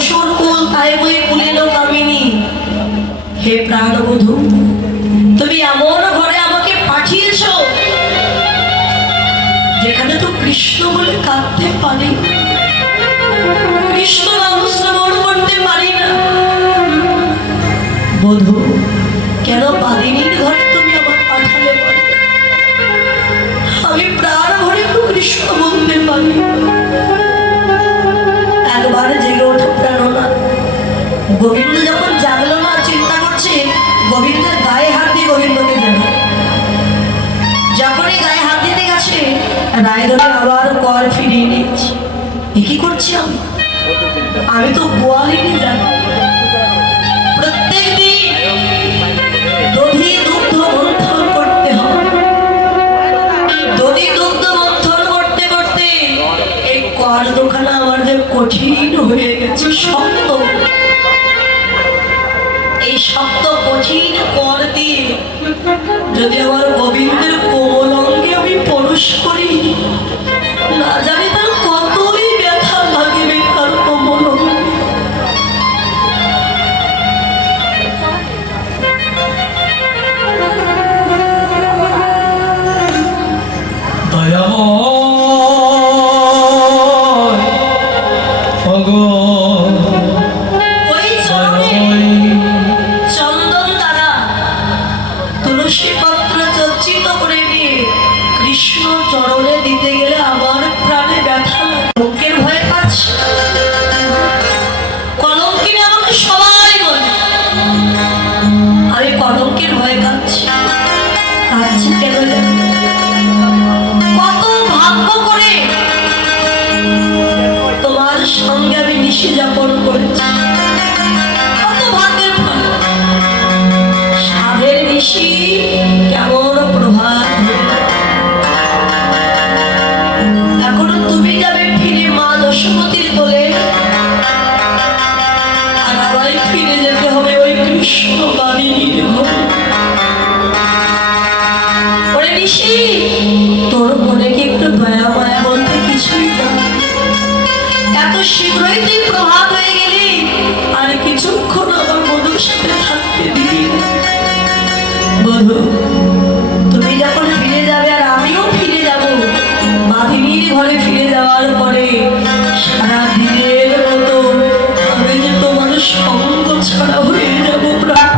অসুর কুল তাই বই কুলিল কামিনী। হে প্রাণবধূ, তুমি এমন ঘরে আমাকে পাঠিয়েছ যেখানে তো কৃষ্ণ বলে কাঁদতে পারি, কৃষ্ণ নাম শ্রবণ করতে পারি না। বধূ, কেন বাদিনীর ঘরে তুমি আমার পাঠালে বলো? আমি প্রাণ ভরে তো কৃষ্ণ বলতে পারি। একবার জেগে ওঠো প্রাণনা। গোবিন্দ যখন জাগলো না, চিন্তা করছে গোবিন্দের গায়ে হাত দিয়ে গোবিন্দকে যাবে। যখনই গায়ে হাত দিতে গেছে, রায়ধরে আবার কর ফিরিয়ে নিয়েছে। এ কি করছি আমি তো গোয়ালিনী জানি। প্রত্যেক দিন দধি দুগ্ধ মন্থন করতে হবে। দধি দুগ্ধ মন্থন করতে করতে এই কর দোকানা আমার যে কঠিন হয়ে গেছে, শক্ত। এই শক্ত কঠিন কর দিয়ে যদি আমার গোবিন্দের কোমল অঙ্গে আমি পরশ করি, না জানি তার কতই ব্যথা লাগবে তার কোমল অঙ্গে। যাপন করেছি, কত ভাগ্যের ফল। সাধের নিশি কেমন প্রভাত, এখনো তুমি যাবে ফিরে মা যশোমতীর কোলে, আর আমায় ফিরে যেতে হবে ওই কৃষ্ণ বাদিনীর ঘরে। ওরে নিশি, তোর মনে কি একটু দয়া মায়া বলতে কিছুই না? এত শীঘ্রই তুই প্রভাত হয়ে গেলি, আর কিছুক্ষণ আমার বধুর সাথে থাকতে দিবি? বধু, তুমি যখন ফিরে যাবে আর আমিও ফিরে যাব, বাদিনীর ঘরে ফিরে যাওয়ার পরে সারা দিনের মতো আমি যে তোমার সঙ্গ ছাড়া হয়ে যাব। প্রাণ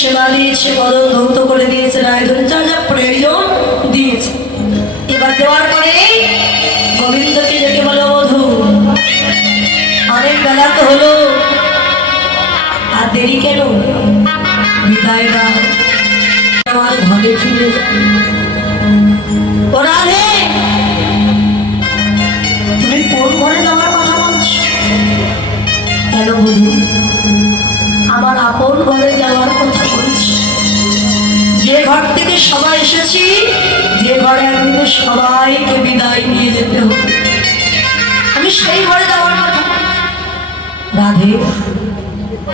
সেবা দিয়েছে, বদন ধৌত করে দিয়েছে, রায়ধনী যা যা প্রয়োজন দিয়েছে। এবার দেওয়ার পরে গোবিন্দকে ডেকে বলো, বধূ অনেক বেলা তো হলো, আর দেরি কেন? বিদায় দাও, আমার ঘরে ফিরে যাও। ও রাধে, তুমি কোন ঘরে যাওয়ার কথা বলছো? কেন বধূ? আমার আপন ঘরে যাওয়ার কথা বলছি, যে ঘর থেকে সবাই এসেছি, যে ঘরে আমি সবাইকে বিদায় নিয়ে যেতে হবে, আমি সেই ঘরে যাওয়ার কথা। রাধে,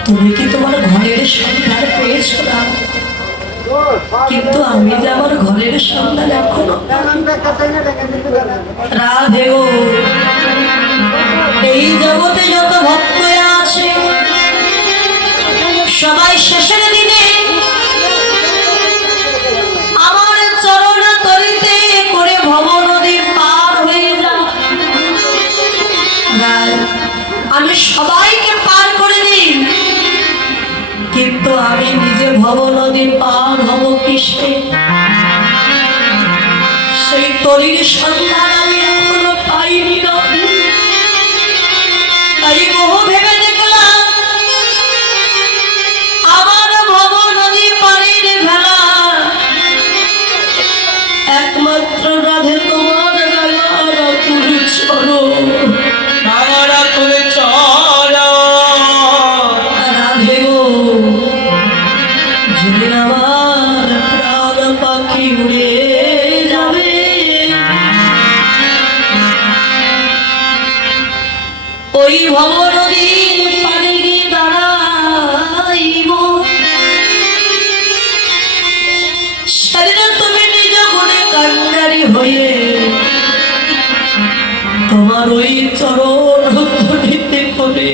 তুমি কি তোমার ঘরের সন্ধান পেয়েছ না? কিন্তু আমি যে আমার ঘরের সন্ধান এখনো। রাধে ও, এই জগতে যত ভক্ত আছে সবাই শেষের দিনে আমার চরণ তলিতে করে ভব নদী পার হয়ে যায়। আমি সবাইকে পার করে দিই, কিন্তু আমি নিজে ভব নদী পার হব কিসে? সেই তলির সন্ধান আমি এখনো পাইনি। তাই বহু ভেবে দেখলাম আমার ভব নদী পানির ভেলা একমাত্র রাধে তোমার বেলার তুলে চলো, নাগারা তুলে চলো। রাধে গো, যেদিন আমার প্রাণ পাখি উড়ে যাবে, ওই ভব নদীর পানি দাঁড়াইব, সেদিন তুমি নিজ গুণে কান্ডারি হয়ে তোমার ওই চরণ ধরিতে করে।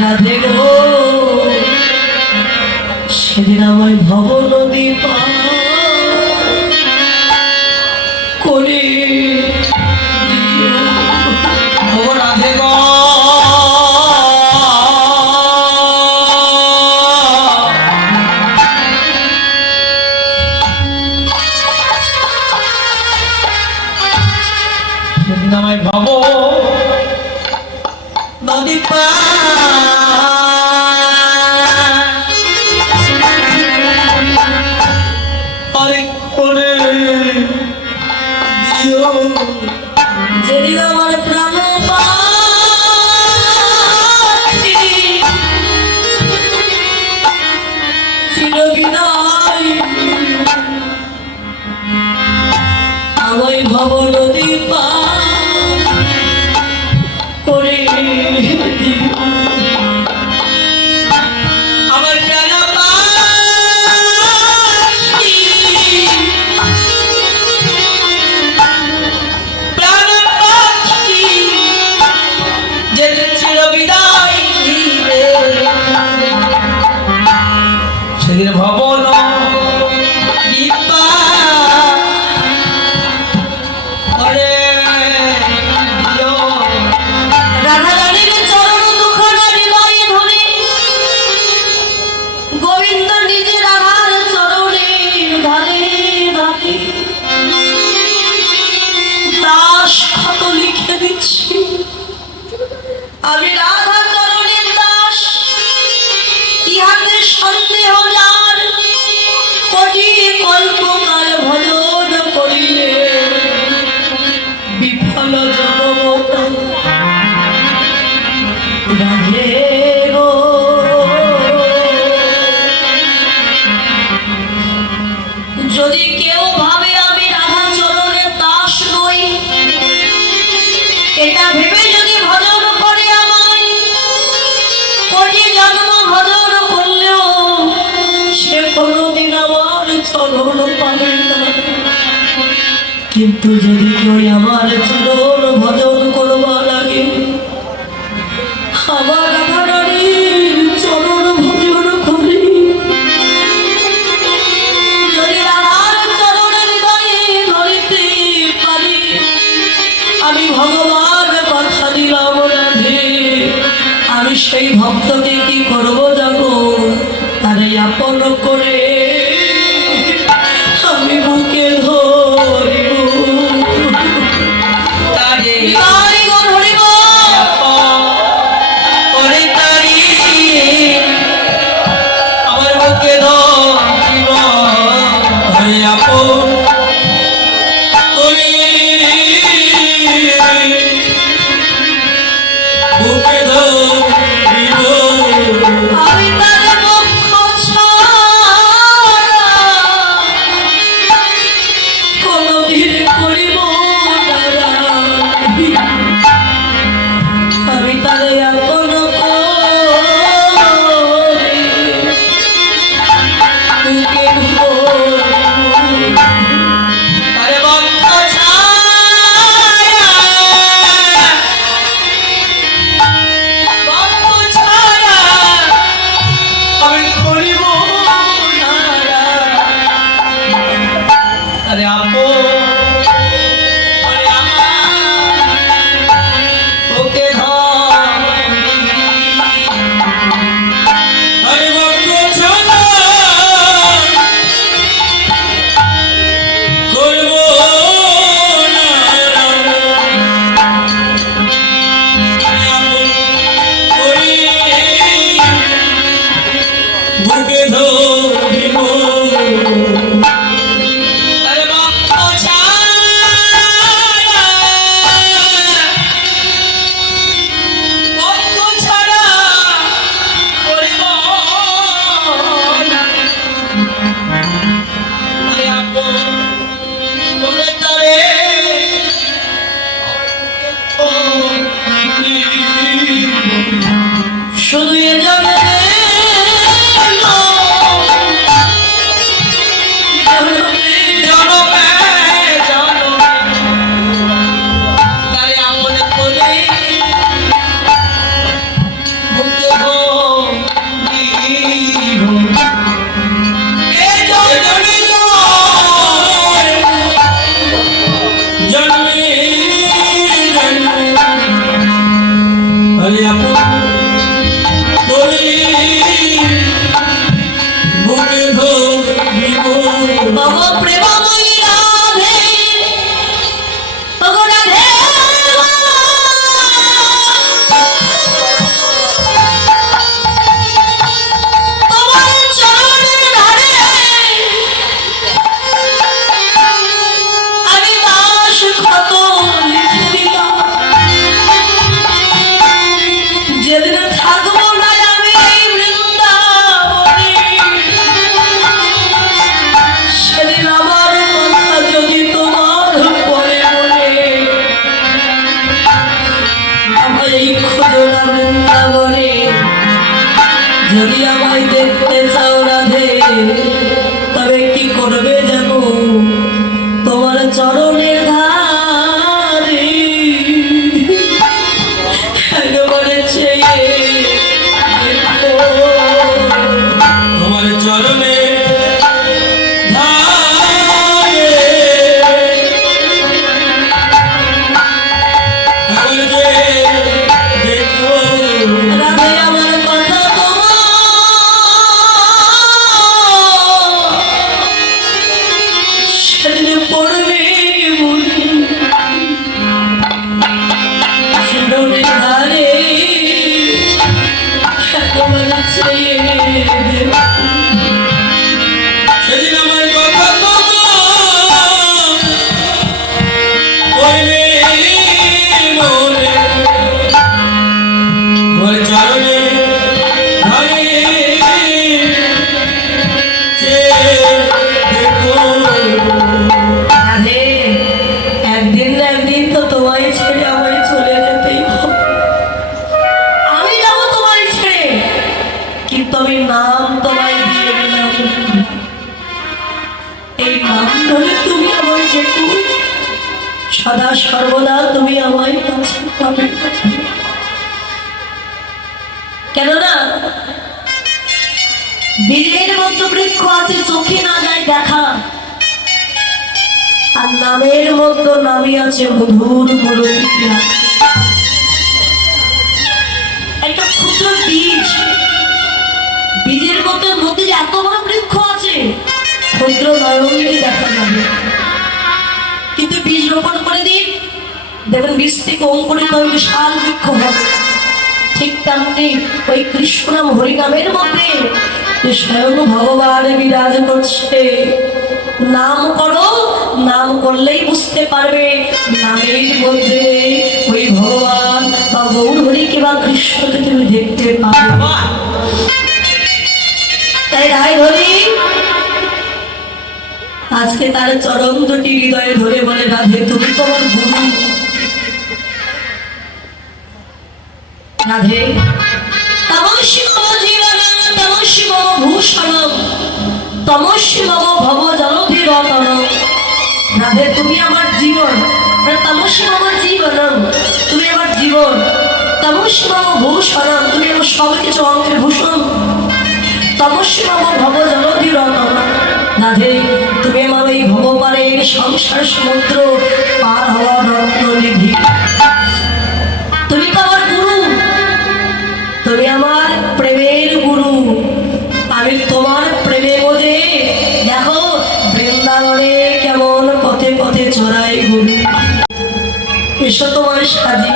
রাধে গো, সেদিন আমায় ভব নদী পার করে দিও। ও রাধে গো, সেদিন আমায় ভব নদী পার করে দিও। যেদিন আমার প্রাণ পাখি চিরবিদায় আমায় ভব নদী পার করে দিও। আমার প্রাণ পাখি, প্রাণ পাখি যেদিন চিরবিদায় নিবে, সেদিন ভবন দীপা করে দিও। রাধারানীর চরণ দুখানা হৃদয়ে ধরে গোবিন্দ নিজে রাধার চরণের ধারে ধারে দাস ক্ষত লিখে দিচ্ছি। আমি রাধা চরণের দাস, ইহাতে সন্দেহ যার, কোটি কল্পকাল ভজন করিলে বিফল জনমত। রাধে গো, যদি কেউ ভাবে আমি রাধা চরণের দাস নই, এটা ভেবে যদি ভজন করে আমায়, কোটি জন্ম ভজন করলেও সে কোনোদিন আমার চরণ পাবে না। কিন্তু যদি কেউ আমার চরণ ভজন করবার লাগে, আমার রাধারানীর চরণ ভজন করি, যদি রাধার চরণের হৃদয়ে ধরিতে পারি, আমি ভগবান কথা দিলাম রাধে, আমি সেই ভক্তকে কি করবো জানো? করে আমি বুকে ধরিব তারে তারি গো ধরিব করে তারি আমার বুকে ধরিব হরে আপন করে বুকে ধরিব আমি তার বক্ষ ছাড়া কোনদিন করিব না রানী। আমি তারে আপন করে বুকে ধরিব। আরে বক্ষ ছায়া বক্ষ ছায়া আমি করিব নারা আরে আপো আরে আমার ওকে ধরি আরে বক্ষ ছায়া করব না করি বুকে ধরিব আরে বক্ষ ছায়া বক্ষ ছাড়া করিব না আরে আপন বলে তারে শুধু এ জন্মে জনমে জনমে তারে আপন করে বুকে ধরিব এ জনমে জনমে হরে আপন করে বুকে ধরিব বাবা প্রেমময়ী রাধে ওগো রাধে তোমার চরণের ধারে আমি দাস ক্ষত লিখে দিলাম যেদিন থাকবো না আমি এই বৃন্দাবনে সেদিন আমার কথা যদি তোমার পরে বলে আমার এই খুদনা বৃন্দাবনে যদি আমায় দেখতে চাও রাধে তবে কি করবে জানো তোমার চরণের ধারে একবারে চেয়ে দেখো। তোমার চরণে ধারে আমার যে দেখো রাধে আমার কথা তোমার সেদিন পড়বে মনে চরণের ধারে একবারে চেয়ে দেখো। সেদিন আমার কথা তোমার মনে তোমার চরণে ধারে দেখো রাধে একদিন না একদিন তো তোমায় ছেড়ে আমায় চলে যেতেই হবে। আমি যাবো তোমায় ছেড়ে কিন্তু আমি নাম তোমায় দিয়ে দিলাম এই নাম ধরে তুমি আমায় যেটু সদা সর্বদা তুমি আমায় কাছে পাবে। কেননা বীজের মতো বৃক্ষ আছে চোখে না যায় দেখা আর নামের মধ্যে নামি আছে মধুর মরুয়া। একটা ক্ষুদ্র বীজ বীজের মধ্যে যে এত বড় বৃক্ষ সমুদ্র নয়নকে দেখা যাবে। কিন্তু বীজ রোপণ করে দিন, দেখবেন বীজ থেকে অঙ্কুরিত হয়ে বিশাল বৃক্ষ হবে। ঠিক তেমনি ওই কৃষ্ণ নাম হরিনামের মধ্যে যে স্বয়ং ভগবান বিরাজ করছে। নাম করো, নাম করলেই বুঝতে পারবে নামের মধ্যে ওই ভগবান বা গৌর হরিকে বা কৃষ্ণকে তুমি দেখতে পাবে। তাই রায় ধরি আজকে তার চরণ দুটি হৃদয়ে ধরে বলে, রাধে তুমি তো আমার গুরু। রাধে তমস্যি মম জীবনম তমস্যি মম ভূষণম তমস্যি মম ভব জলধিরতনম। রাধে তুমি আমার জীবন, তমস্যি মম জীবনম তুমি আমার জীবন, তমস্যি মম ভূষণম তুমি আমার সব কিছু অঙ্গের ভূষণ, তমস্যি মম ভব জলধিরতনম। রাধে তুমি আমার এই ভবপারের সংসার সমুদ্র পার হওয়া রত্ননিধি। তুমি তো আমার গুরু, তুমি আমার প্রেমের গুরু। আমি তোমার প্রেমে বোঝে দেখো বৃন্দাবনে কেমন পথে পথে চড়াই গুরু। এসো তোমার সাজি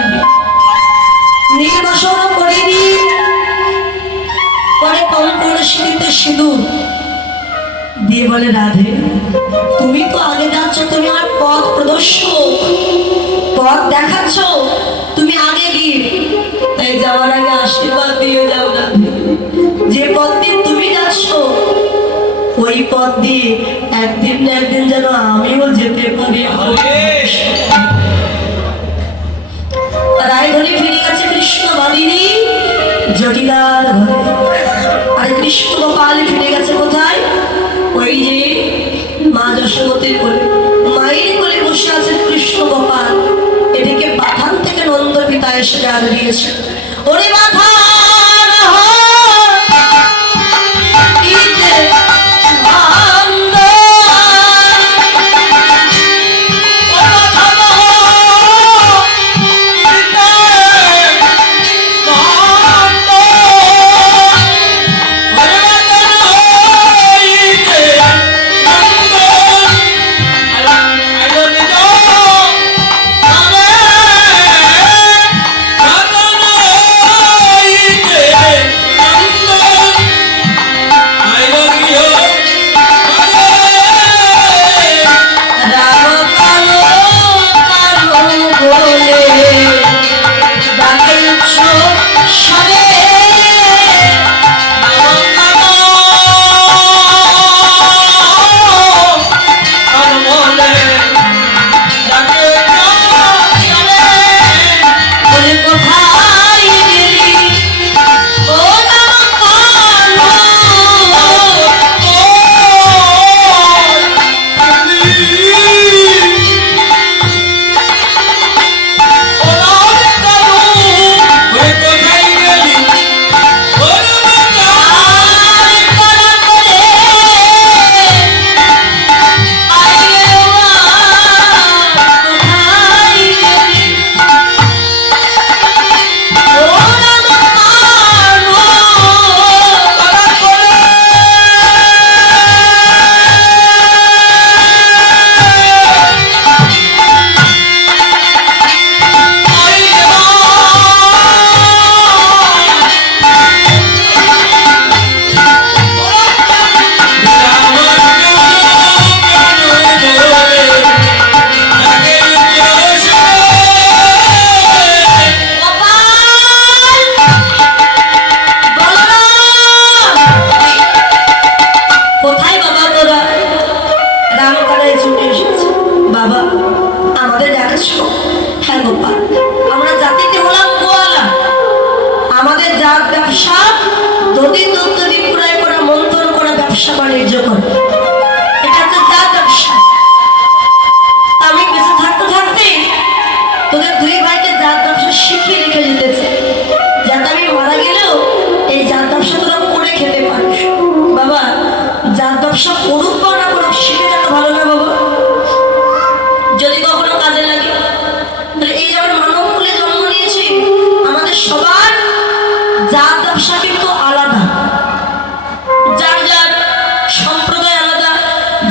নির্বাসন করিনি পরে কঙ্কণ সিঁড়িতে সিঁদুর দিয়ে বলে, রাধে তুমি তো আগে যাচ্ছ, তুমি আমার পথ প্রদর্শক, পথ দেখাচ্ছ, তুমি আগে গিয়ে তাই যাওয়ার আগে আশীর্বাদ দিয়ে যাও। রাধে যে পথ দিয়ে তুমি যাচ্ছ ওই পথ দিয়ে একদিন না একদিন যেন আমিও যেতে পারি। রায়ধনী ফিরে গেছে কৃষ্ণ বাদিনী জটিলার ঘরে, আর কৃষ্ণ গোপাল ফিরে গেছে কোথায়? ওই যে মা যশোমতীর কোলে, মায়ের কোলে বসে আছে কৃষ্ণ গোপাল। এদিকে পাঠান থেকে নন্দ পিতা এসে ডাক দিয়েছে, ওরে মাথা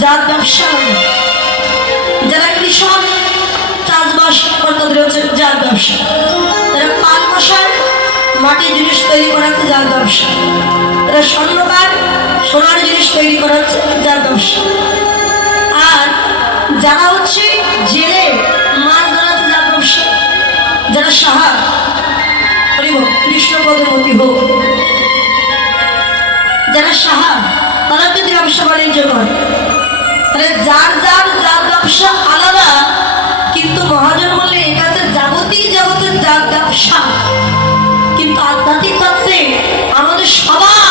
জাত ব্যবসা হবে। যারা কৃষক চাষবাস করে তাদের হচ্ছে জাত ব্যবসা। যারা পান মশায় মাটির জিনিস তৈরি করা হচ্ছে জাত ব্যবসা। যারা স্বর্ণকার সোনার জিনিস তৈরি করা হচ্ছে জাত ব্যবসা। আর যারা হচ্ছে জেলে মাছ ধরা হচ্ছে জাত ব্যবসা। যারা সাহা কৃষ্ণপদে মতি হোক, যারা সাহা তারা যদি ব্যবসা বাণিজ্য করে, তাহলে যার যার জাত ব্যবসা আলাদা, কিন্তু মহাজন বললে এটা হচ্ছে জাগতিক জগতের জাত ব্যবসা। কিন্তু আধ্যাত্মিক তত্ত্বে আমাদের সবার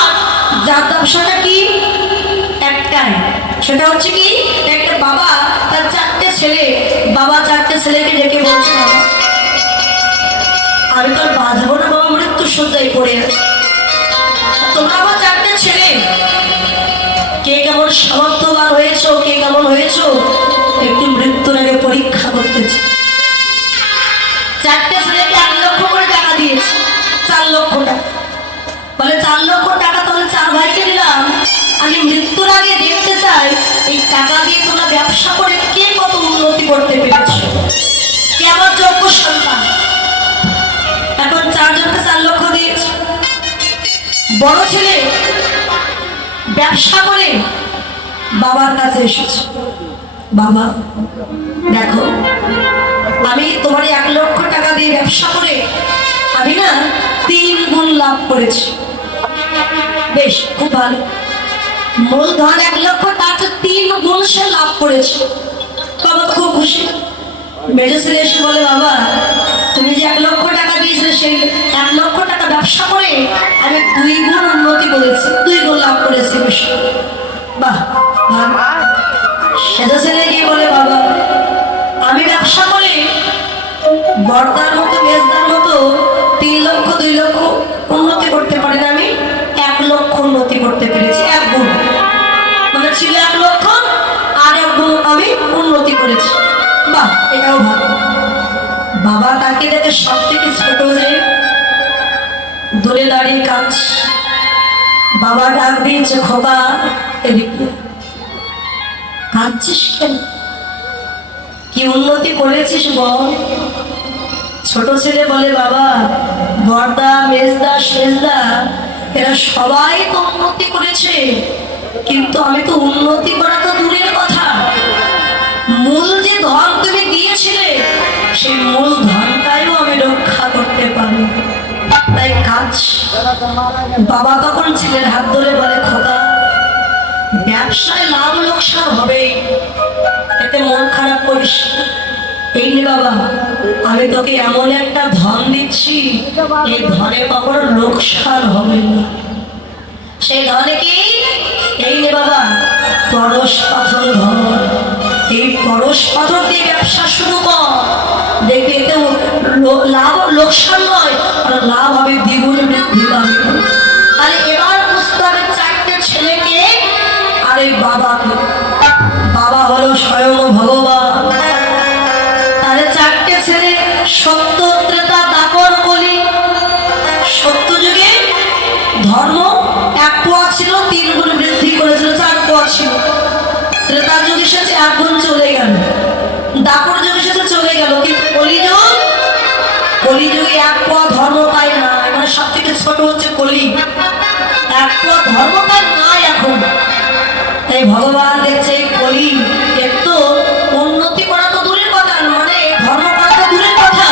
জাত ব্যবসাটা কি একটাই, সেটা হচ্ছে কি একটা বাবা তার চারটে ছেলে, বাবা চারটে ছেলেকে ডেকে বলছে আমি তোর বাঁচবো না বাবা, মৃত্যু সজ্জায় পড়ে আছে, তোমরা আমার চারটে ছেলে কে কেমন সামর্থ্যবান হয়েছো, কে কেমন হয়েছো একটু মৃত্যুর আগে পরীক্ষা করতেছে। চারটে ছেলেকে 1 লক্ষ করে টাকা দিয়েছে, 4 লক্ষ টাকা। বলে 4 লক্ষ টাকা তাহলে 4 ভাইকে দিলাম, আমি মৃত্যুর আগে দেখতে চাই এই টাকা দিয়ে তোমরা ব্যবসা করে কে কত উন্নতি করতে পেরেছো, কে আমার যোগ্য সন্তান। এখন 4 জনকে 4 লক্ষ দিয়েছে। বড় ছেলে ব্যবসা করে বাবার কাছে এসেছে, বাবা দেখো আমি তোমার 1 লক্ষ টাকা দিয়ে ব্যবসা করে আমি না 3 গুণ লাভ করেছি। বেশ, খুব ভালো। মূলধন 1 লক্ষ, তার 3 গুণ সে লাভ করেছে। বাবা তো খুব খুশি। মেজো ছেলে এসে বলে বাবা তুমি যে 1 লক্ষ টাকা দিয়েছিলে সেই 1 লক্ষ টাকা ব্যবসা করে আমি 2 গুণ উন্নতি করেছি, 2 গুণ লাভ করেছি। বেশ, বাহ ভালো। মেজো ছেলে গিয়ে বলে বাবা আমি ব্যবসা করে বর্দার মতো মেজদার মতো 3 লক্ষ 2 লক্ষ উন্নতি করতে পারি না, আমি 1 লক্ষ উন্নতি করতে পেরেছি। 1 গুণ মানে ছিল 1 লক্ষ আর 1 গুণ আমি উন্নতি করেছি। বাহ, এটাও ভালো। বাবা তাকে দেখে সব থেকে ছোট যে দূরে দাঁড়িয়ে কাঁদছে। বাবা ডাক দিয়েছে খোকা এদিকে, কাঁদছিস কেন, কি উন্নতি করেছিস বল। ছোট ছেলে বলে বাবা বড়দা মেজদা শেষদা এরা সবাই তো উন্নতি করেছে, কিন্তু আমি তো উন্নতি করা তো দূরের কথা, মূল যে ধন তুমি দিয়েছিলে সেই মূল ধনটাইও আমি রক্ষা করতে পারি, তাই কাজ। বাবা তখন ছেলের হাত ধরে বলে খোকা ব্যবসায় লাভ লোকসান হবে, এতে মন খারাপ করিস। এই নে বাবা আমি তোকে এমন একটা ধন দিচ্ছি, এই ধনে কখনো লোকসান হবে না। সেই ধনে কি, এই নে বাবা পরশ পাথর ধর, এই পরশ পাথর দিয়ে ব্যবসা শুরু কর, দেখবে এতে লাভ লোকসান নয়, আর লাভ হবে দ্বিগুণ বৃদ্ধি পাবে। আর এবার বুঝতে হবে 4টে ছেলেকে আর এই বাবাকে। বাবা হলো স্বয়ং ভগবান, তাহলে 4টে ছেলে সত্য ত্রেতা দাপর কলি। সত্য যুগে ধর্ম 1 পোয়া ছিল, 3 গুণ বৃদ্ধি করেছিল, 4 পোয়া ছিল। ত্রেতা যুগে এসেছে 1 গুণ চলে গেল, দাপর যুগে এসেছে চলে গেল, কিন্তু কলিযুগে 1 পোয়া ধর্ম পায় না। মানে সব থেকে ছোট হচ্ছে কলি, 1 পোয়া ধর্ম পায় না এখন। তাই ভগবান দেখছে এই কলি একটু উন্নতি করা তো দূরের কথা, মানে ধর্ম করা তো দূরের কথা,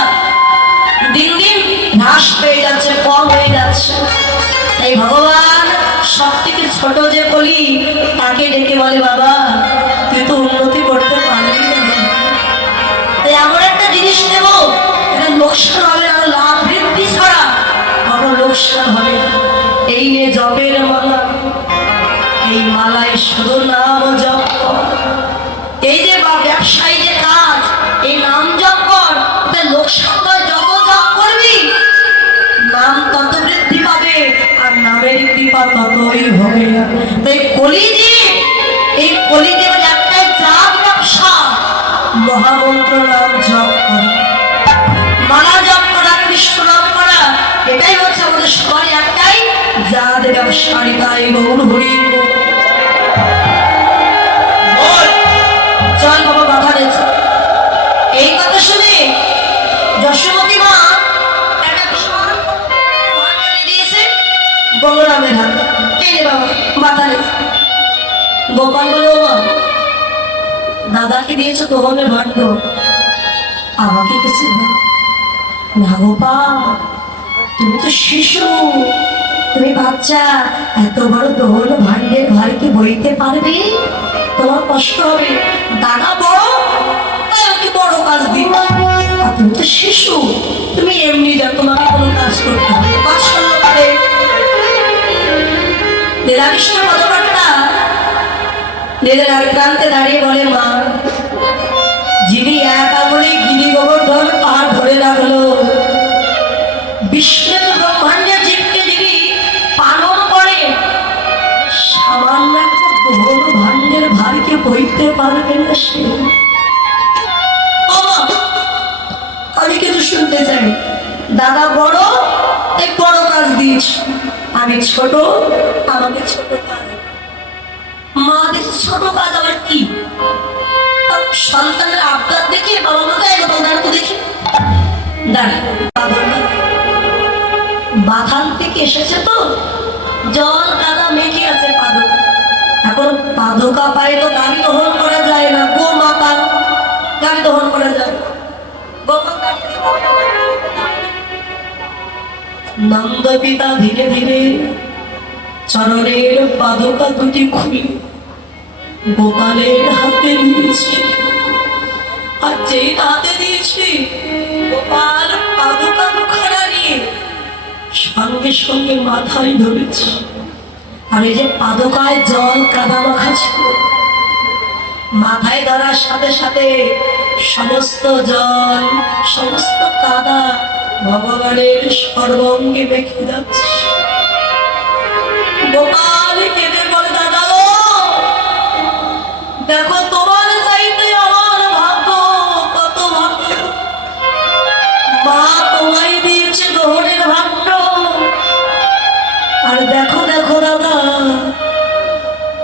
দিন দিন হ্রাস পেয়ে যাচ্ছে, কম হয়ে যাচ্ছে। তাই ভগবান সব থেকে ছোট যে কলি তাকে ডেকে বলে বাবা তুই তো উন্নতি করতে পারবি না, তাই এমন একটা জিনিস নেব এটা লোকসান হবে না, লাভ বৃদ্ধি ছাড়া কোনো লোকসান হবে। এই নে জপের মালা, এই মালায় শুধু নাম জপ কর। এই যে ব্যবসায়ী যে কাজ, এই নাম জপ কর, লোকসান যত জপ করবি নাম তত বৃদ্ধি পাবে, আর নামের কৃপা ততই হবে। তাই এই কলিযুগের একটাই জাত ব্যবসা, মহামন্ত্র নাম জপ করা, মালা জপ করা, কৃষ্ণ নাম করা, এটাই হচ্ছে আমাদের সবাই একটাই জাত ব্যবসায়ী। তাই গৌর হরি বল গোলামের হাত। এই রে বাবা, মাথা নে। গোপাল বলে, ও মা, দাদাকে দিয়েছো দোহনের ভাণ্ড, আমাকে কিছু না। না গোপাল, তুমি তো শিশু, তুমি বাচ্চা, এত বড় দোহন ভাণ্ডের ঘর কি বইতে পারবে? তোমার কষ্ট হবে। দাদা বড়, তাই ওকে বড় কাজ দিই। আর তুমি তো শিশু, তুমি এমনি যা, তোমাকে কোনো কাজ করতে হবে। বাৎসল্য করে লীলাকৃষ্ণ পদকর্তা লীলের আক্রান্তে দাঁড়িয়ে বলে, মা, যিনি এক আঙুলে গিরি গোবর্ধন পাহাড় ধরে রাখলো, বিশ্বের ব্রহ্মাণ্ডের জীবকে যিনি পালন করে, সামান্য একটা দোহন ভাণ্ডের ভারকে বইতে পারবে না সে? ও মা, আমি কিছু শুনতে চাই। দাদা বড়, এক বড় কাজ দিয়েছ, আমি ছোট, আমাকে ছোট কাজ। মা কিছু ছোট কাজ আবার কি? সন্তানের আবদার দেখে বাবা মাকে দাঁড়াতে দেখি দাঁড়িয়ে বাথান থেকে এসেছে তো, জল কাদা মেখে আছে পাদুকা। এখন পাদুকা পায়ে তো গাড়ি দহন করা যায় না, গো মাতা গাড়ি দহন করা যায়। নন্দ পিতা ধীরে ধীরে চরণের পাদুকা দুটি খুলে গোপালের হাতে দিয়েছে। আর যেই হাতে দিয়েছে, গোপাল পাদুকা মুখারা নিয়ে সঙ্গে সঙ্গে মাথায় ধরেছে। আর এই যে পাদুকায় জল কাদা মাখা ছিল, মাথায় ধরার সাথে সাথে সমস্ত জল, সমস্ত কাদা ভগবানের সর্বঙ্গে মেখে যাচ্ছে। গোপাল কেঁদে বলে, দাদা গো, দেখো তোমার চাইতে আমার ভাগ্য কত ভাগ্য। মা তোমায় দিয়েছে দোহনের ভাণ্ড, আর দেখো দেখো দাদা,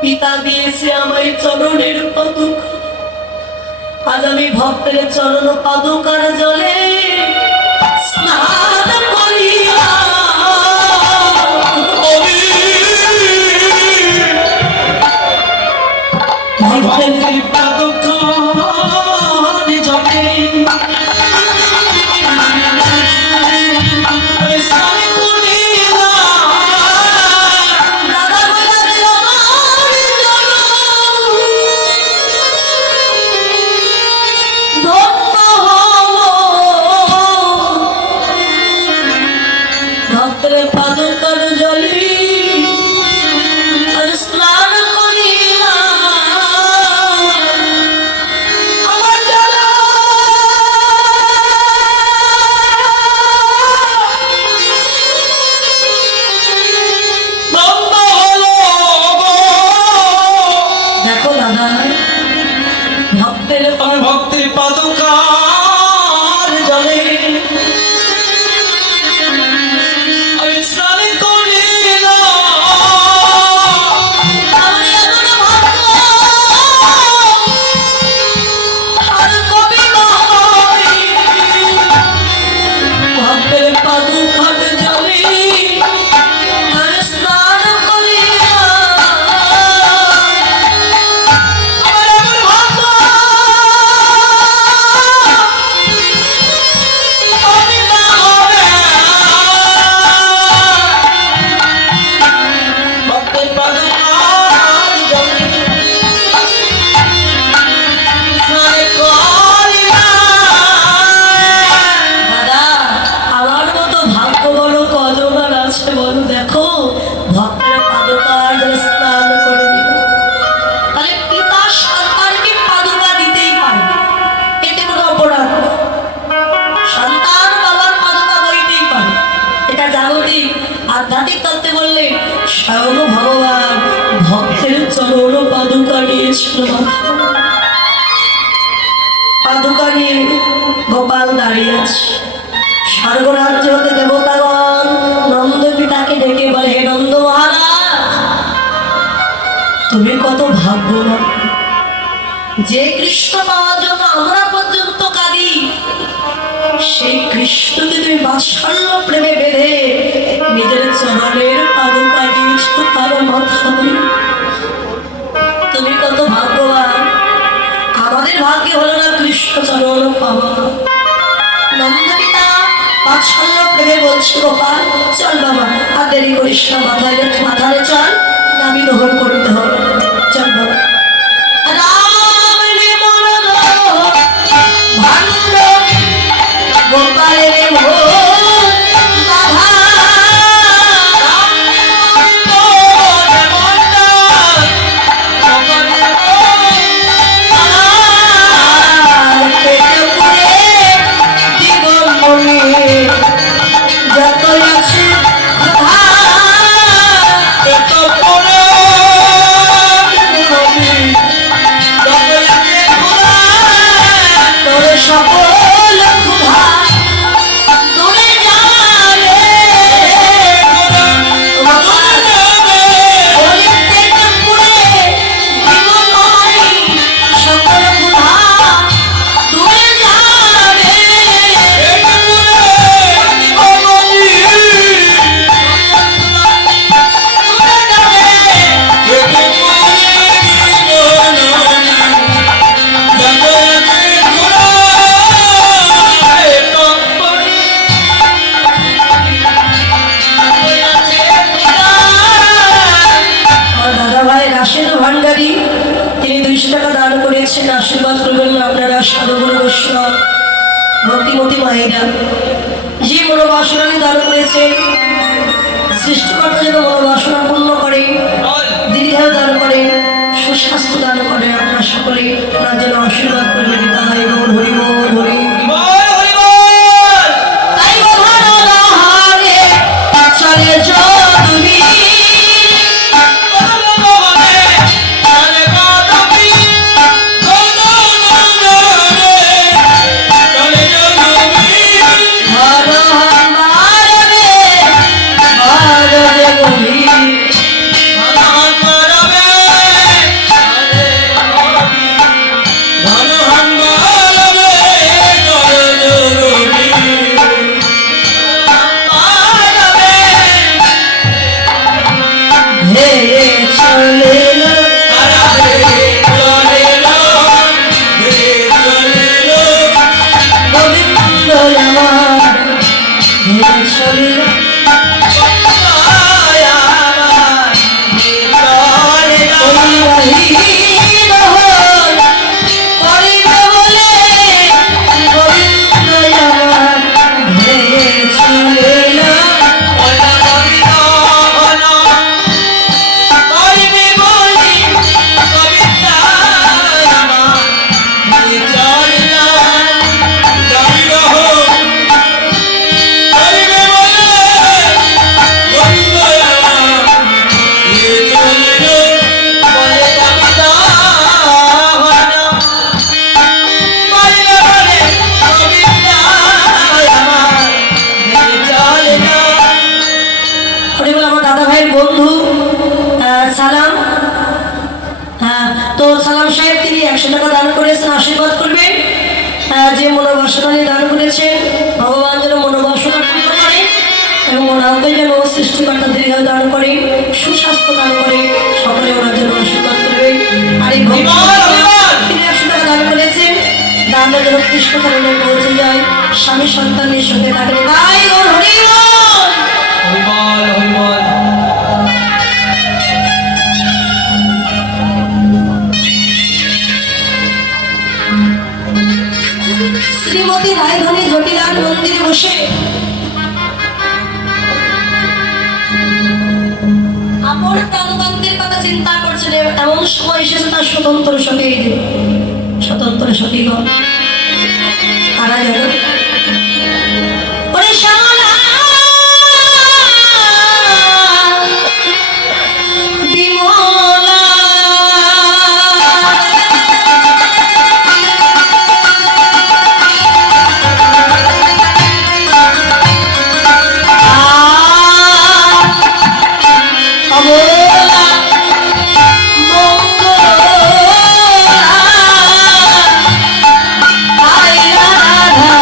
পিতা দিয়েছে আমায় চরণের পাদুকা। আজ আমি ভক্তের চরণ পাদুকার জলে স্নান করিয়া ভক্তের পাদুকার জলে স্নান করিলাম। দাদা বলে, আমার জন্য ধন্য হব। ভক্তের পাদুকার জলে স্নান করিলাম। আমার জন্য বন্ধ হলো গো। দেখো দাদা, ভক্তের আমি ভক্তের পাদুকার জলে আমি স্নান করিলাম। আমি এমন ভক্ত, আর কবি নয়। ভক্তের পাদুকার জলে আর স্নান করিলাম। আমার এমন ভক্ত আমি না হবে। ভক্তের পাদুকার জলে স্নান করিলাম। দাদা, আমার মতো ভাগ্য বলো কজন আর আছে বলো? দেখো, ভক্তের পাদুকার জলে স্নান করে দিল। তাহলে পিতা সন্তানকে পাদুকা দিতেই পারে, এতে কোনো অপরাধ নেই। সন্তান বাবার পাদুকা বইতেই পারে, এটা জাগতিক আধ্যাত্মিক তত্ত্বে বললে স্বয়ং ভগবান ভক্তের চরণ পাদুকা নিয়েছিল মাথায়। পাদুকা নিয়ে গোপাল দাঁড়িয়ে আছে। স্বর্গরাজ্য হতে দেবতাগণ নন্দ পিতাকে ডেকে বলে, হে নন্দ মহারাজ, তুমি কত ভাগ্যবান, যে কৃষ্ণ পাওয়ার জন্য আমরা পর্যন্ত কাঁদি, সেই কৃষ্ণকে তুমি বাৎসল্য প্রেমে বেঁধে নিজের চরণের পাদুকা দিয়ে বলছি গোপাল চল বাবা আর দেরি করিস না মাথায় চল আমি দহন করতে হবে চল বাবা রাম রে মরদ ভাণ্ড গোপালের ভোর বাধা তিনি 200 টাকা দান করেছেন আশীর্বাদ করবেন আপনারা সাধুগুরু বৈষ্ণব ভক্তিমতী মায়েরা যে মনোবাসনা দান করেছে সৃষ্টিকর্তা যেন মনোবাসনা পূর্ণ করে দীর্ঘায়ু দান করে সুস্বাস্থ্য দান করে আপনারা সকলে ওনার যেন আশীর্বাদ করবেন তাই গৌর হরি বল হরি তাই বাধারে চলে তুমি তো সালাম সাহেব তিনি 100 টাকা দান করেছেন আশীর্বাদ করবেন যে মনোবাসনা দান করেছেন ভগবান যেন মনোবাসনা পূর্ণ করে এবং ওনাকে যেন সৃষ্টিকর্তা দীর্ঘায়ু দান করে সুস্বাস্থ্য দান করে সকলে ওনার জন্য আশীর্বাদ করবে আর এই তিনি 100 টাকা দান করেছেন দানটা যেন কৃষ্ণ কারণে পৌঁছে যায় স্বামী সন্তানের সঙ্গে থাকলে তাই ওর হরি বল হরি বল শ্রীমতী রায়ধনী জটিলার মন্দিরে বসে আপন প্রাণবন্তের কথা চিন্তা করছেন এমন সময় এসেছে তার স্বতন্ত্র সখী কারা যেন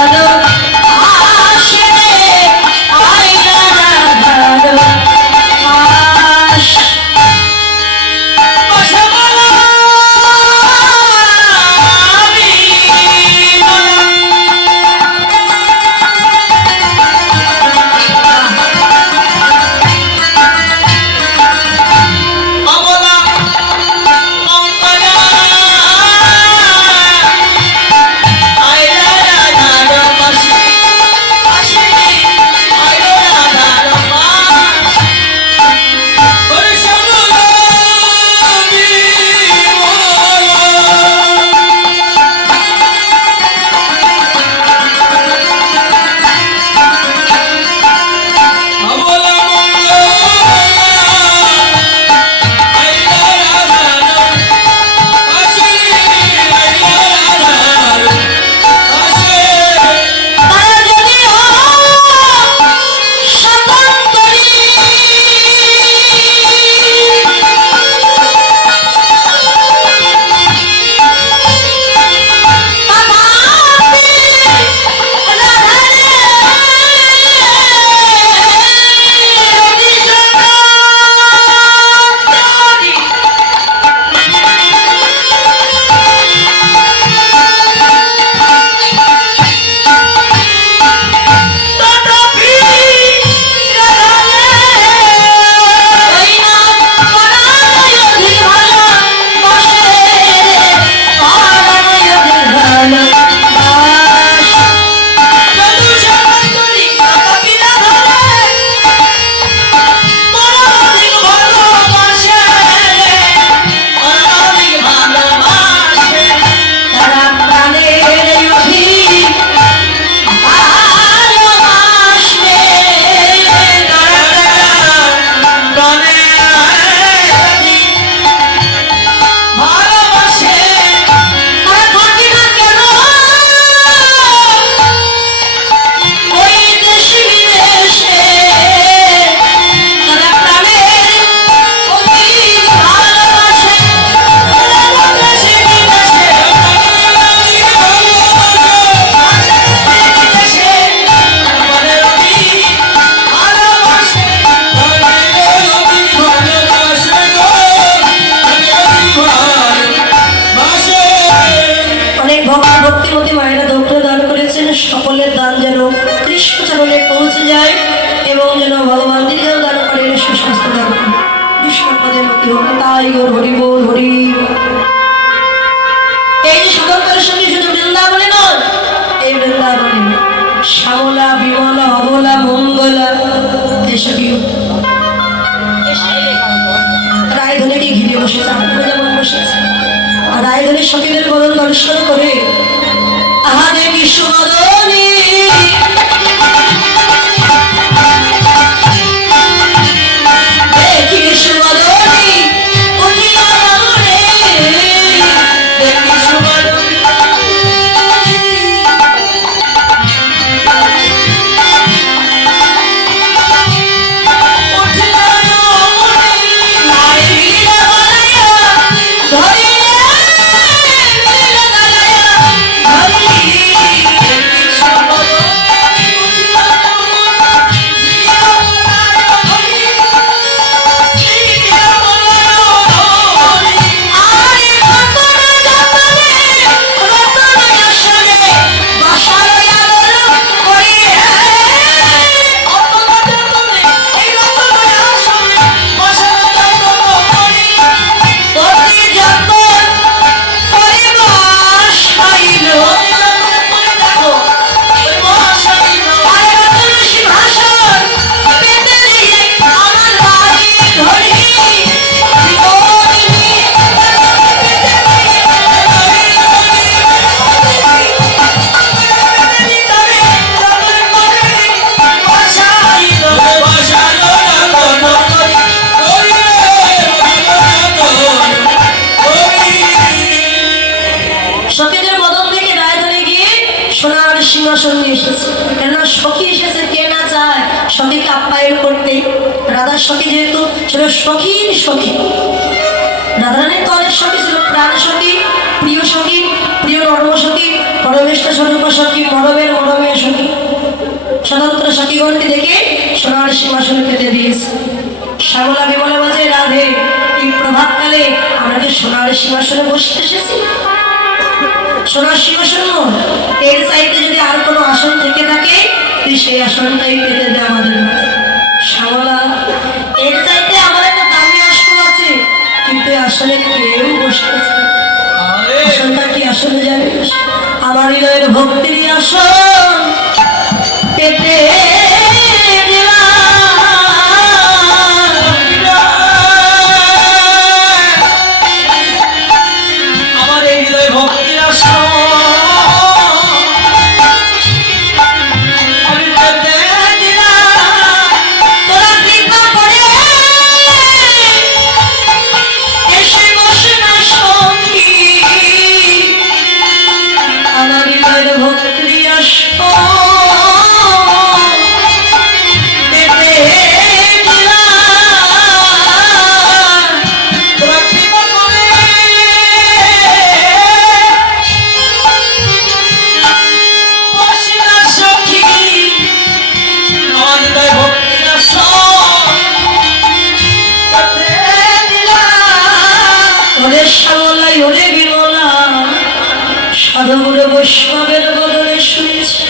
I কমলা মঙ্গলা এসো কি রায়ধনীকে ঘিরে বসেছে, আপনারা যেমন বসেছে। আর রায়ধনী সখীদের বরণ দর্শন করে আহারে কি সুমদনী দেখি সুমদনী উঠিয়া বামুনে, দেখি সুমদনী সিংহাসন নিয়ে এসেছে। কেননা সখী এসেছে, কে না চায় সখীকে আপ্যায়ন করতে। রাধার সখী যেহেতু ছিল সখীর সখী, রাধারানীর তো অনেক সখী ছিল, প্রাণ সখী, প্রিয় সখী, প্রিয় নরম সখী, পরমেষ্ঠ স্বরূপ সখী, মরমের মরমের সখী, স্বতন্ত্র সখীগণকে দেখে সোনার সিংহাসনে পেতে দিয়েছে। শ্যামলা বিমলা বলছে, রাধে এই প্রভাতকালে আমরা যে সোনার সিংহাসনে বসতে এসেছি, সোনার সিংহাসন এর চাইতে যদি আর কোনো আসন থেকে থাকে সেই আসনটাই পেতে দেয় আমাদের। শ্যামলা এর চাইতে আমার একটা দামি আসন আছে, কিন্তু আসলে কেউ বসতেছে। আসনটা কি আসলে জানিস? আমার হৃদয়ের ভক্তির আসন পেতে আমার এই হৃদয় ভক্তির আসন সাধুগুরু বৈষ্ণবের বদলে শুনেছি,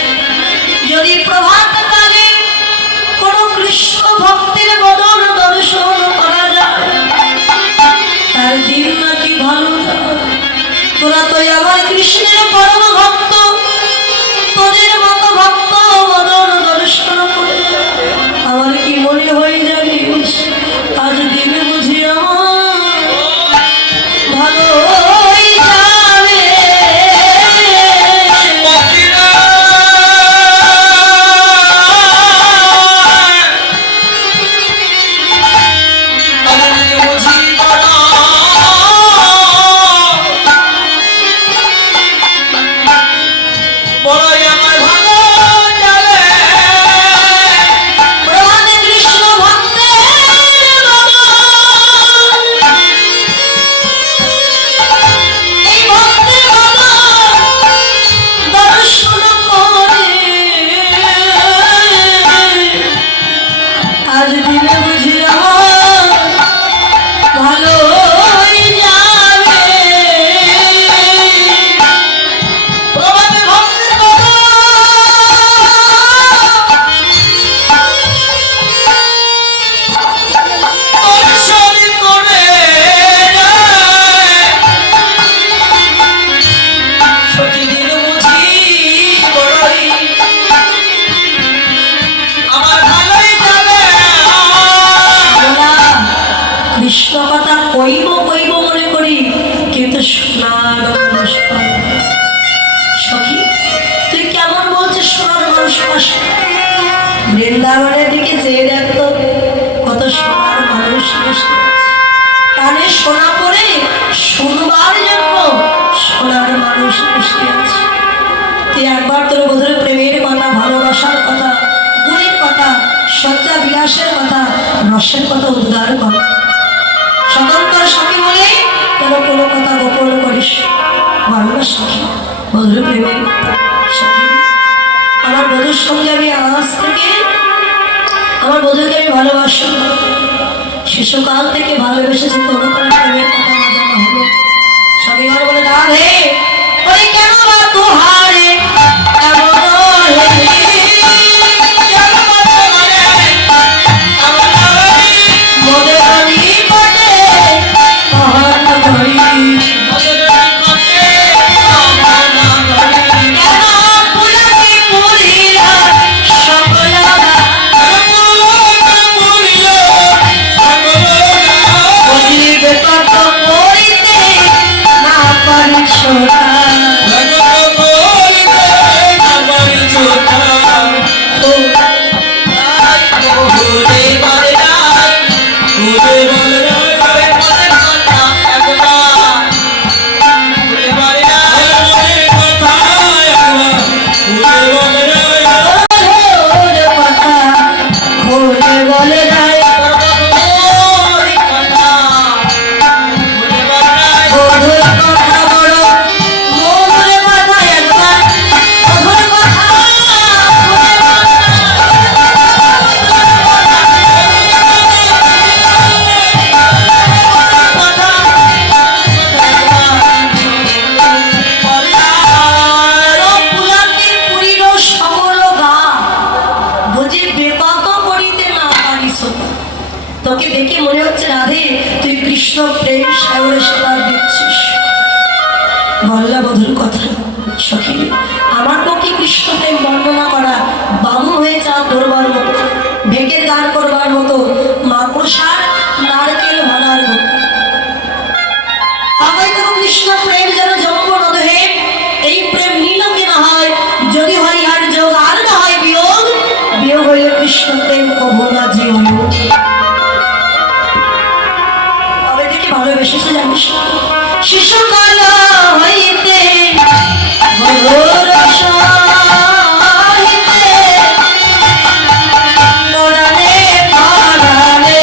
যদি প্রভাত কালে কোন কৃষ্ণ ভক্তের বদল দর্শন করা যায় তার দিন নাকি ভালো যায়। তোরা তো আমার কৃষ্ণের পরম ভক্ত, তোদের মতো ভক্ত বদল দর্শন করে আমার কি মনে হয়ে জানিস আজ দিনে বুঝি আমার ভালো কৃষ্ণ কথা কইব কইব মনে করি, কিন্তু সোনার মানুষ পাই না। সখী, তুই কেমন বলছিস সোনার মানুষ পাস না? বৃন্দাবনের দিকে চেয়ে দেখতো, কত সোনার মানুষ বসে আছে। কানে সোনা পড়ে শুনবার জন্য সোনার মানুষ বসে আছে। তুই একবার তোর বধুর প্রেমের কথা, ভালোবাসার কথা, গুণের কথা, সজ্জা বিলাসের কথা, রসের কথা উদ্ধার কর। স্বতন্ত্র সখী বলে কেন কোনো কথা গোপন করিস? বাংলা সখী, বধুর প্রেমের সখী, আমার বধুর সঙ্গে আমি আজ থেকে আমার বধুকে আমি ভালোবাসি। শিশুকাল থেকে ভালোবেসেছি, তবু কোনো প্রেমের কথা না জানা হলো। স্বামীবার বলে রাধে, ওই কেন বা তোহারে এমন হলি? মোদের গলি পটে অহন ধরি, কেন পুলকি পুরিলা সকলা, বলিবে কত করিতে না পারি ছোটা। তোকে দেখে মনে হচ্ছে রাধে তুই কৃষ্ণ প্রেম সাগরে সাঁতার দিচ্ছিস। বল্লা বধুর কথা সখী, আমার পক্ষে কৃষ্ণ প্রেম বর্ণনা করা বামু হয়ে চাপ ধরবার মতো, ভেগের গান করবার মতো, মাকড়সার নারকেল ভাঙার মতো। হয়তো কৃষ্ণ প্রেম যেন জন্ম নদহে, এই প্রেম নীলকে না হয়, যদি হয় আর যোগ আর না হয় বিয়োগ, বিয়োগ হইলে কৃষ্ণ প্রেম কভু না জীব। ভালোবেসেছে জানিস, শিশুকাল হইতে মধুর সহিতে পরাণে পরাণে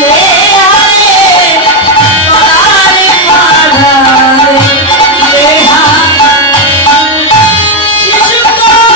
লেহারে, পরাণে পরাণে লেহা, শিশুকাল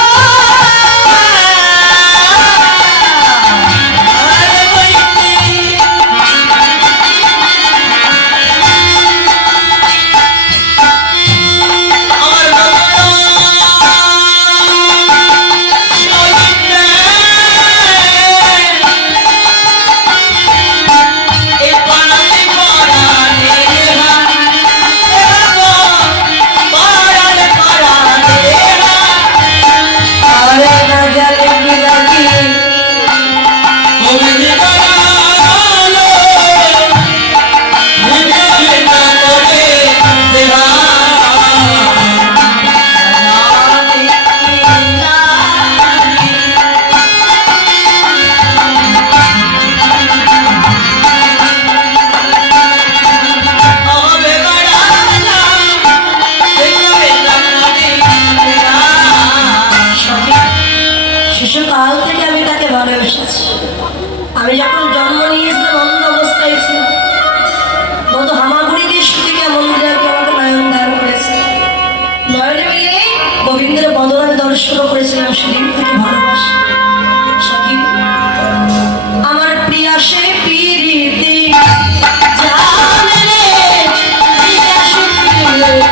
শিশুকাল থেকে আমি তাকে ভালোবেসেছি। আমি যখন জন্ম নিয়েছিলাম অন্ধ অবস্থায় ছিল, বন্ধু হামাগুড়ি দিয়ে সুতিকা মন্দিরে আমাকে নয়ন দান করেছে। নয়নে মিলে গোবিন্দের বদনাম দর্শন করেছিলাম, সেদিন থেকে ভালোবাসি। সখী, আমার প্রিয়াসে পিরিতি জানে রে, প্রিয়াসে পিরিতি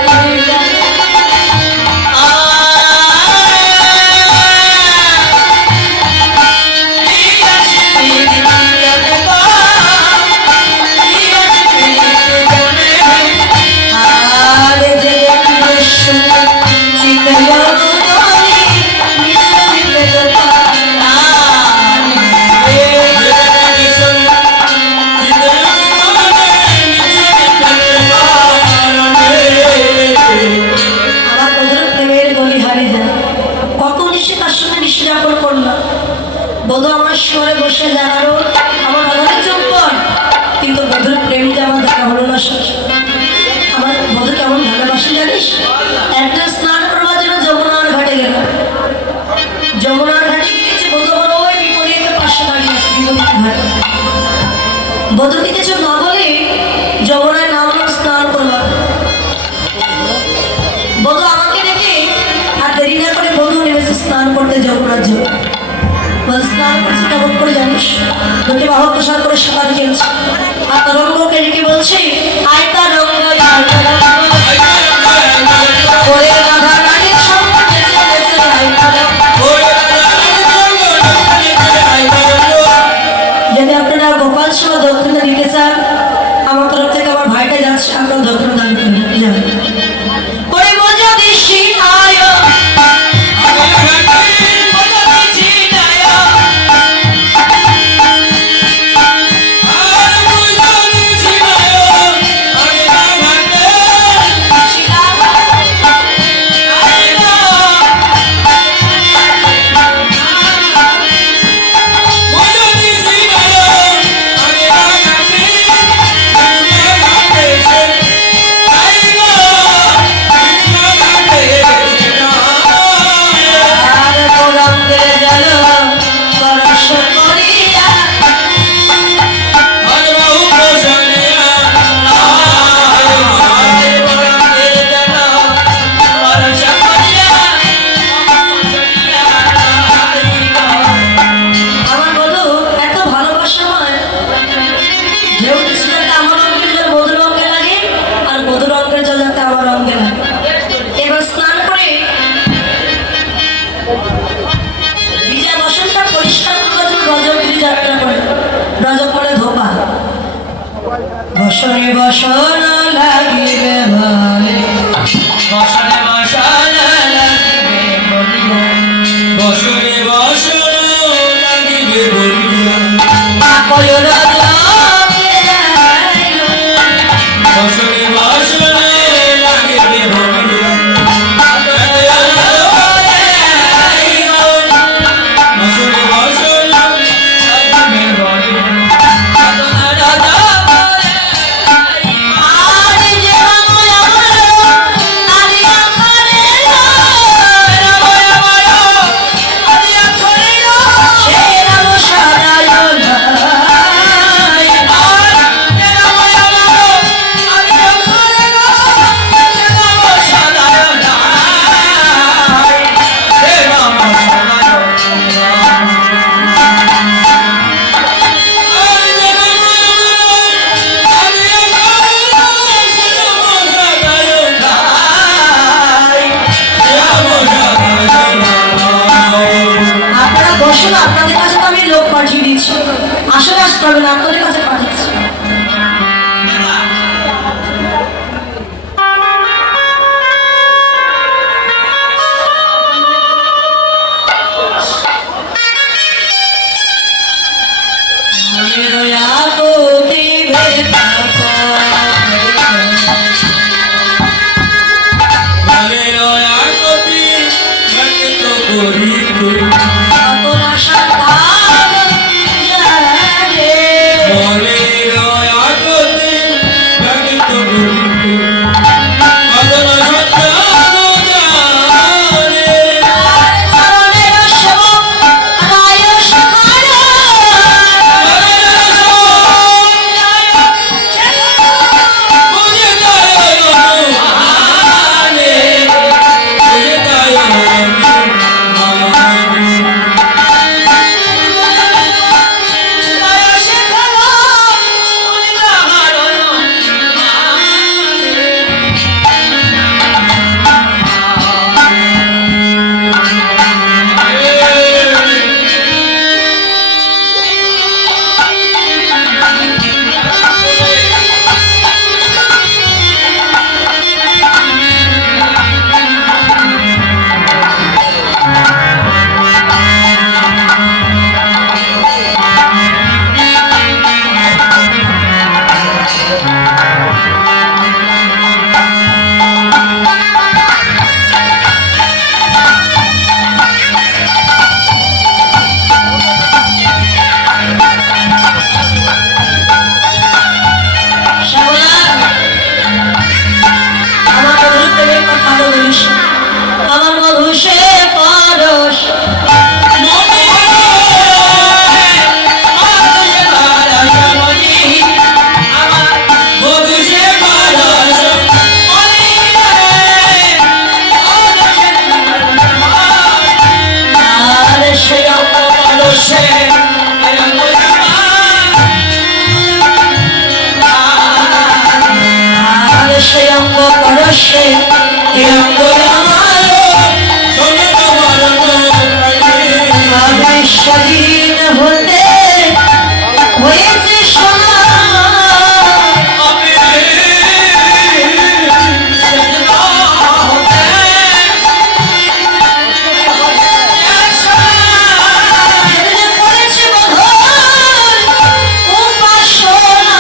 সে জানালো আমার অনেক চম্পন, কিন্তু বধুর প্রেম যে আমার দেখা হলো না সখী। আমার বধু কেমন ভালোবাসে জানিস? একটা স্নান করবার জন্য যমুনার ঘাটে গেল। যমুনার ঘাটে গিয়েছে বধু আমার ওই বিপরীতে পাশে দাঁড়িয়ে আছে বিপরীত ঘাটে। বধুকে কিছু না বলে যমুনায় নামলো স্নান করবার। বধু আমাকে দেখে আর দেরি না করে বধু নেমেছে স্নান করতে যমুনার জন্য। বল স্নান করছে কেমন করে জানিস? দুটি বাহু প্রসাদ করে সাঁতার খেলছে আর তরঙ্গকে রেখে বলছে আয়তা রঙ্গ আয়তা রঙ্গ ওরে রাধা রানীর সঙ্গে নেচে নেচে আয়তা রঙ্গ। যদি আপনারা গোপাল সেবা দক্ষিণা দিতে চান আমার তরফ থেকে আমার ভাইটা যাচ্ছে, আপনারা দক্ষিণা দান করবেন। যাবেন ওরে মজা বেশি আয় বসনে বসন লাগিবে ভালে বসনে বসন লাগিবে বন্ধু, বসনে বসন লাগিবে বন্ধু, আকয় রাজকে যাইল বসনে বসন লাগিবে বন্ধু, বসনে বসন লাগিবে বন্ধু। আরে যে মাময় আমার আলিয়া করে সে রাম সারায় আপনারা বসুন, আপনাদের কাছে তো আমি লোক পাঠিয়ে দিচ্ছি, আসলে আসতে হবে না, আপনাদের কাছে পাঠিয়েছি। সে আমি স্বাধীন হতে হয়েছে সোনা করেছে বধূর উপাসনা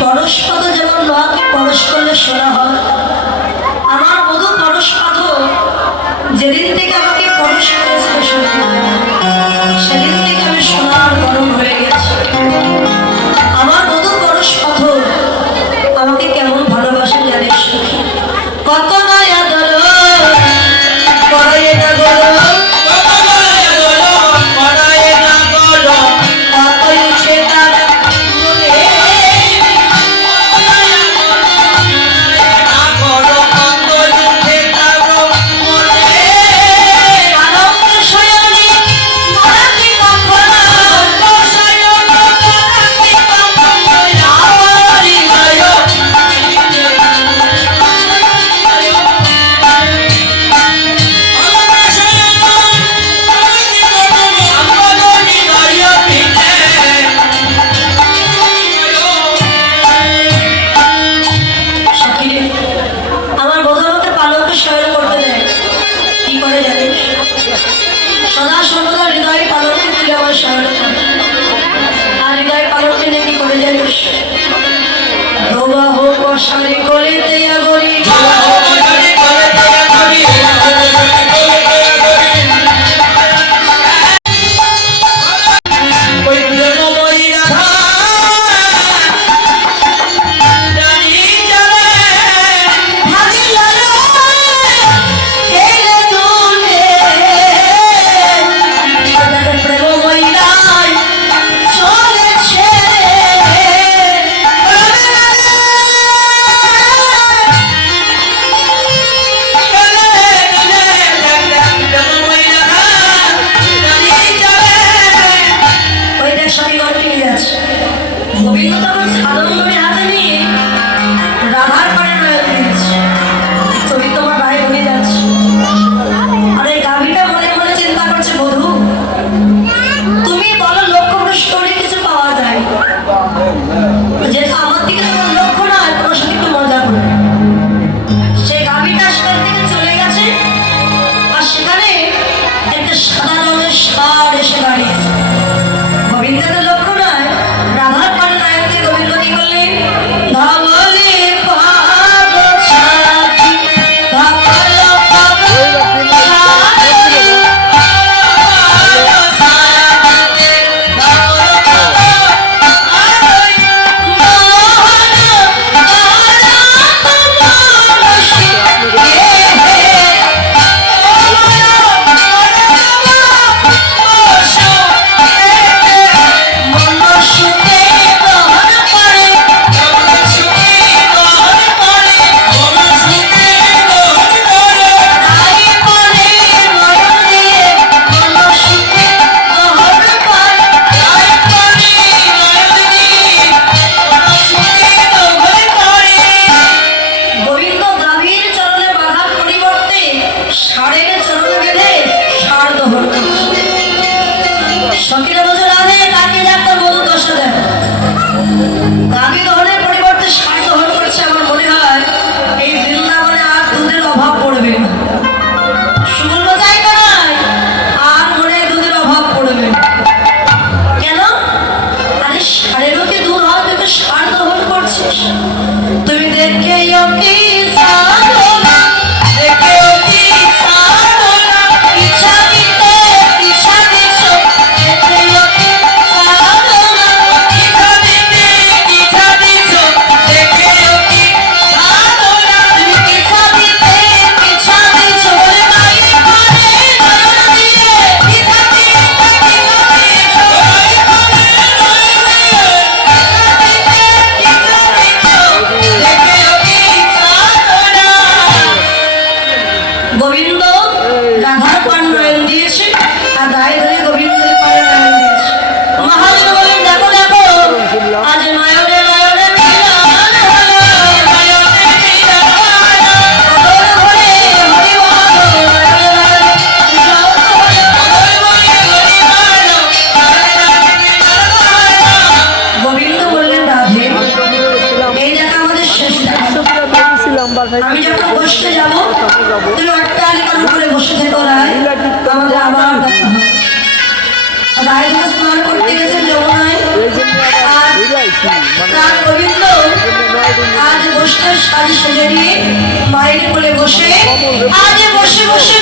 পরশপাত যেমন লোহাকে পরশ করলে সোনা হয়, আমার বধূ পরশপাত যেদিন থেকে আমাকে পরশ করেছিল সোনা, সেদিন থেকে আমি সোনার গরম হয়ে গেছি। আমার বধূ পরশপাত আমাকে কেমন ভালোবাসে জানিস? কত নয়া দল পড়ায় না গল কতই সে তার মনে আনন্দ শয়নে মরাটি কখনো আমার হৃদয় সখিরে, আমার বধূ আমাকে পালকে শয়ন করতে দেয়। কি করে জানিস? সদা সর্বদা হৃদয় পালকে তুলে আমার শয়ন করে। আর হৃদয় পালকে নিয়ে কি করে জানিস? ধোবা হোক বর্ষারি করে দেয়া গরি গোবিন্দ তখন সাধন করে হাতে নিয়ে রাধার পাড়ে রয়ে দিয়েছে। ছবি তোমার ভাই বলে যাচ্ছে। আর এই গাভীটা মনে মনে চিন্তা করছে, বধূ তুমি বলো লক্ষ্য ভ্রষ্ট হলে কিছু পাওয়া যায়, যেটা আমার দিকে তোমার লক্ষ্য নয়, তোমার সাথে একটু মজা করে। সেই গাভীটা সেখান থেকে চলে গেছে, আর সেখানে একটা সাদা রঙের ষাঁড় এসে দাঁড়িয়েছে। গোবিন্দের লক্ষ্য নয়, রাধার পাড়ে নায়ক দিয়ে গোবিন্দ কি করলেন? ধবলে পাদ ছাতি, ধবল পাদ ছাতি, গোবিন্দ গাভীর চরণে বাঁধার পরিবর্তে ষাঁড়ের চরণে বেঁধে ষাঁড় দহন করছে। সখীরা বলছে, রাধে তাকে দেখ, তোর বধূ দশা দেখ। গাভী দহনের পরিবর্তে ষাঁড় দহন করছে। আমার মনে হয় এই বৃন্দাবনে আর দুধের অভাব পড়বে না। শুনল যাই করায় আর মনে হয় দুধের অভাব পড়বে না। কেন? আরে ষাঁড়েরও কি দুধ হয়, তুই তো ষাঁড় দহন করছিস। তুমি দেখে কি সাধনা, দেখে কি সাধনা, ইচ্ছা দিতে ইচ্ছা দিছ, দেখে কি সাধনা, ইচ্ছা দিতে ইচ্ছা দিছ। আমি যখন বসতে যাবো তুমি একটা আলিকার উপরে বসে থেকো রায়, আমাদের আবার দেখা হবে। রায় যখন স্নান করতে গেছে যমুনায়, আর রাম গোবিন্দ আজ বসতে শাড়ি সেজে নিয়ে মায়ের কোলে বসে আজ বসে বসে